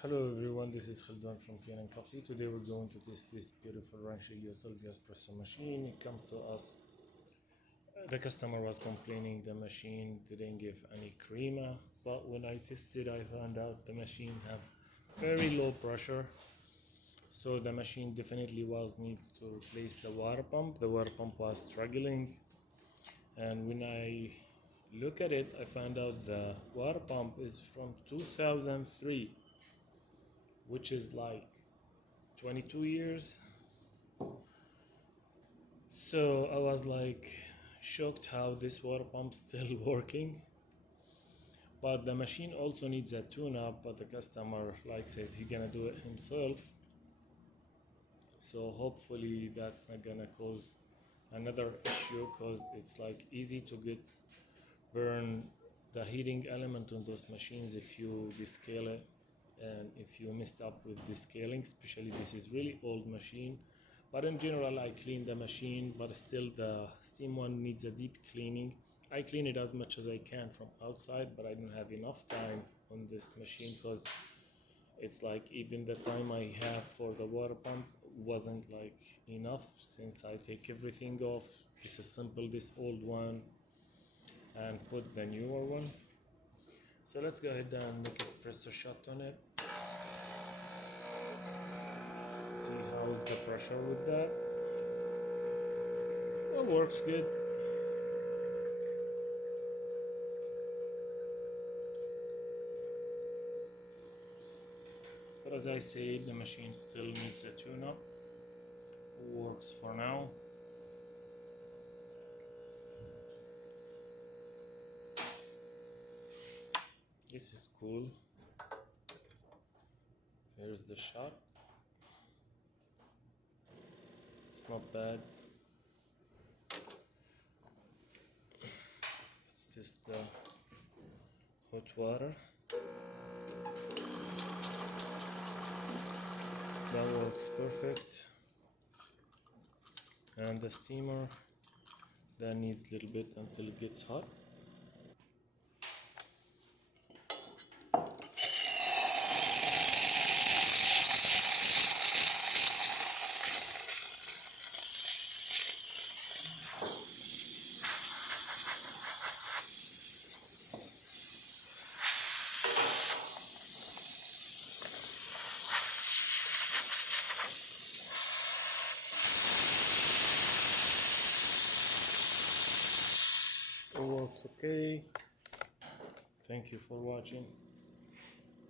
Hello everyone, this is Khaldan from Kanen Coffee. Today we're going to test this beautiful Rancilio Silvia espresso machine. It comes to us. The customer was complaining the machine didn't give any crema, but when I tested I found out the machine have very low pressure. So the machine definitely needs to replace the water pump. The water pump was struggling, and when I look at it I found out the water pump is from 2003, which is like 22 years. So I was like shocked how this water pump still working. But the machine also needs a tune-up, but the customer says he's gonna do it himself. So hopefully that's not gonna cause another issue, because it's easy to get burn the heating element on those machines if you descale it, and if you messed up with descaling. Especially this is really old machine, but in general I clean the machine, but still the steam one needs a deep cleaning. I clean it as much as I can from outside, but I don't have enough time on this machine, because it's even the time I have for the water pump wasn't enough, since I take everything off, disassemble this old one and put the newer one. So let's go ahead and make espresso shot on it. See how's the pressure with that. It works good. But as I said, the machine still needs a tune-up. Works for now. This is cool. Here's the shot. It's not bad. Let's test the hot water. That works perfect. And the steamer, that needs a little bit until it gets hot. It works okay. Thank you for watching.